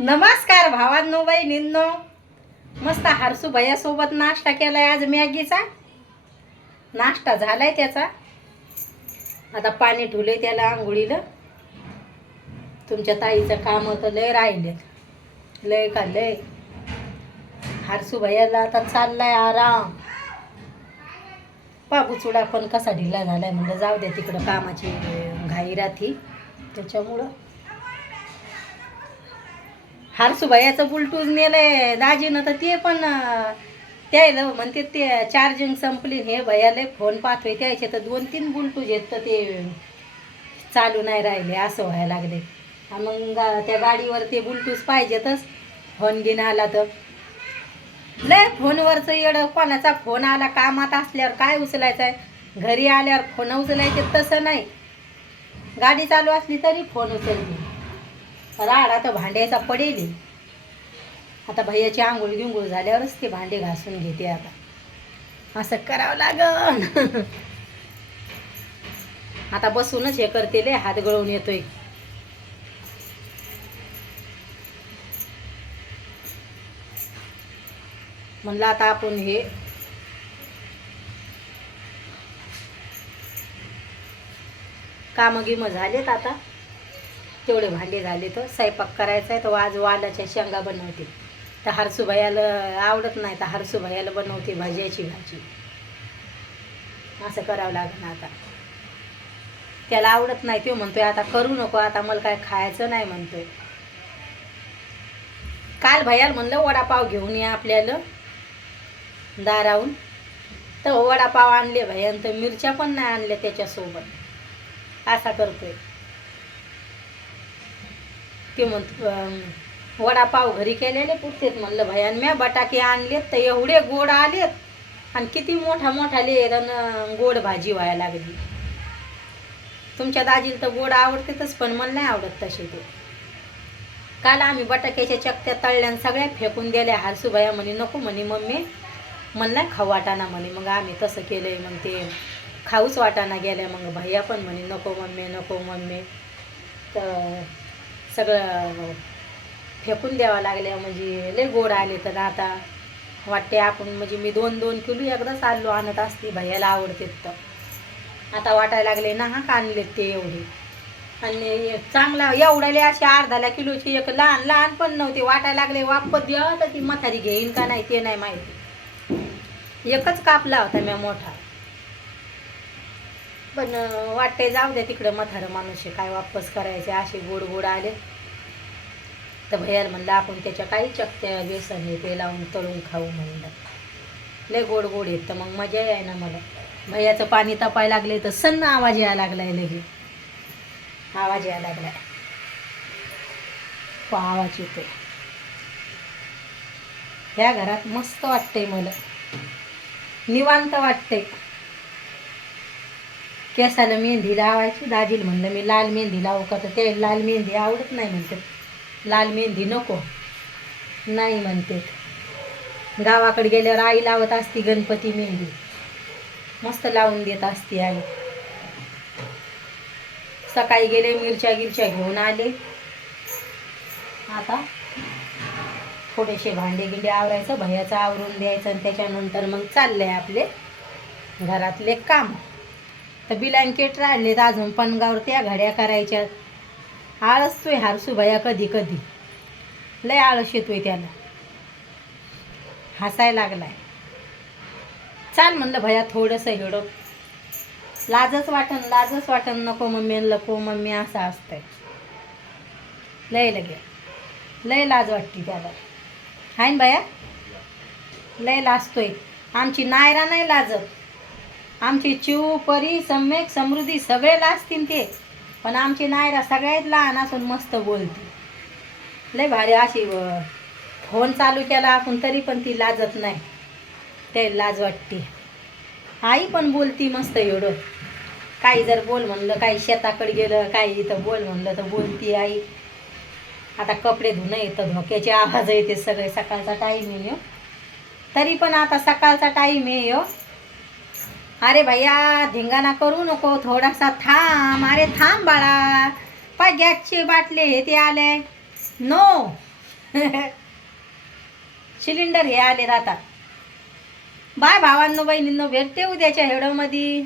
नमस्कार भावांनो बहिणींनो. मस्त हरसू भैयासोबत नाश्ता केलाय आज. मॅगीचा नाश्ता झालाय त्याचा. आता पाणी ठेवलंय त्याला आंघोळीला. तुमच्या ताईचं काम तर लय राहिले, लय का लय. हरसू भैयाला आता चाललाय आराम. पाबुचुडा पण कसा ढिला झालाय. म्हणलं जाऊ द्या, तिकडं कामाची घाई राहती त्याच्यामुळं. हरसू भैयाचं बुलटूज नेलंय दाजीनं, तर ते पण त्याला म्हणते ते चार्जिंग संपली. हे भैयाला फोन पाहतोय त्याचे तर 2-3 बुलटूज आहेत, तर ते चालू नाही राहिले. असं व्हायला लागले. मग त्या गाडीवर ते बुलटूज पाहिजेतच. फोन घेऊन आला तर लय फोनवरचं येडं. कोणाचा फोन आला कामात असल्यावर काय उचलायचं आहे, घरी आल्यावर फोन उचलायचे तसं नाही. गाडी चालू असली तरी फोन उचलते. राडा तर भांड्याचा पडेल. आता भैयाची आंघोळ गिंघोळ झाल्यावरच ते भांडे घासून घेते. आता असं करावं लागन. आता बसूनच हे करते. ले हात गळून येतोय. म्हणलं आता आपण हे कामं गिमं झालेत. आता तेवढे भांडे झाले तर स्वयंपाक करायचा आहे. तर आज वालाच्या शेंगा बनवते. तर हरसू भैयाला आवडत नाही, तर हरसू भैयाला बनवते भाज्याची भाजी. असं करावं लागेल. आता त्याला आवडत नाही. तो म्हणतोय आता करू नको, आता मला काय खायचं नाही म्हणतोय. काल भैयाला म्हणलं वडापाव घेऊन या आपल्याला दाराहून, तर वडापाव आणले भैयानं, तर मिरच्या पण नाही आणल्या त्याच्यासोबत. असा करतोय. ते म्हणतो वडापाव घरी केलेले पुरतेत. म्हणलं भैयान म्या बटाटे आणलेत तर एवढे गोड आलेत आणि किती मोठा मोठा लेत आणि गोड भाजी व्हायला लागली. तुमच्या दाजीला तर गोड आवडतेच, पण मला नाही आवडत तसे ते. काल आम्ही बटाट्याच्या चकत्या तळल्या सगळ्या फेकून दिल्या. हरसू भैया म्हणे नको म्हणे मम्मी, मला नाही खाऊ वाटाना म्हणे. मग आम्ही तसं केलंय. मग ते खाऊच वाटाना गेल्या. मग भैया पण म्हणे नको मम्मी नको मम्मी. तर सगळं फेकून द्यावं लागल्या. म्हणजे लय गोड आले. तर आता वाटते आपण म्हणजे मी 2-2 किलो एकदाच आलू आणत असते. भैयाला आवडते. तर आता वाटायला लागले ना हा आणलेत ते एवढे. आणि चांगला एवढ्याले असे अर्धा किलोची एक लहान लहान पण नव्हते. वाटायला लागले वापत द्यावं तर ती म्हातारी घेईन का नाही ते नाही माहिती. एकच कापला होता मी मोठा. पण वाटते जाऊ द्या तिकडं, म्हातारं माणूस काय वापस करायचे. असे गोड गोड आले. तर भैयाला म्हणलं आपण त्याच्या काही चकत्या बेसन हे ते लावून तळून खाऊ म्हणलं. लय गोड गोड येत. तर मग मजा आहे ना मला. भैयाचं पाणी तापायला लागले तर सन्न आवाज यायला लागलाय. लगे आवाज यायला लागलाय. आवाज येतोय. ह्या घरात मस्त वाटतंय मला, निवांत वाटतंय. केसाला मेहंदी लावायची. दाजीला म्हणलं मी लाल मेहंदी लावू का, तर ते लाल मेहंदी आवडत नाही म्हणते. लाल मेहंदी नको नाही म्हणते. गावाकडे गेल्यावर आई लावत असती गणपती मेहंदी, मस्त लावून देत असती आई. सकाळी गेले मिरच्या गिरच्या घेऊन आले. आता थोडेसे भांडे गिंडे आवरायचं, भैयाचं आवरून द्यायचं आणि त्याच्यानंतर मग चालले आपले घरातले काम. तर ब्लँकेट राहिलेत अजून पणगावर, त्या घड्या करायच्या. आळसतोय हरसू भैया कधी कधी. लय आळस येतोय त्याला. हसायला लागलाय. चाल म्हणलं भैया थोडंसं हेडो. लाजच वाटन नको मम्मी नको मम्मी असं असतंय. लय लाज वाटते त्याला. हाय ना भैया, लय लाजतोय. आमची नायरा नाही लाजत. आमची चिव परी सम्यक समृद्धी सगळे लाजतील ते, पण आमची नायरा सगळ्यात लहान असून मस्त बोलते. लय भारी. अशी फोन चालू केला आपण तरी पण ती लाजत नाही. ते लाज वाटते. आई पण बोलती मस्त एवढं. काही जर बोल म्हणलं, काही शेताकडे गेलं, काही इथं बोल म्हणलं तर बोलती आई. आता कपडे धुणं येतं, धोक्याचे आवाज येते सगळे. सकाळचा टाईम आहे तरी पण आता सकाळचा टाईम आहे. अरे भैया धिंगाणा करू नको, थोडासा थांब. अरे थांब बाळा, पाय गॅसचे बाटले हे ते आले. नो सिलेंडर हे आलेत आता. बाय भावांनो बहिणींनो, भेटते उद्याच्या व्हिडिओमध्ये.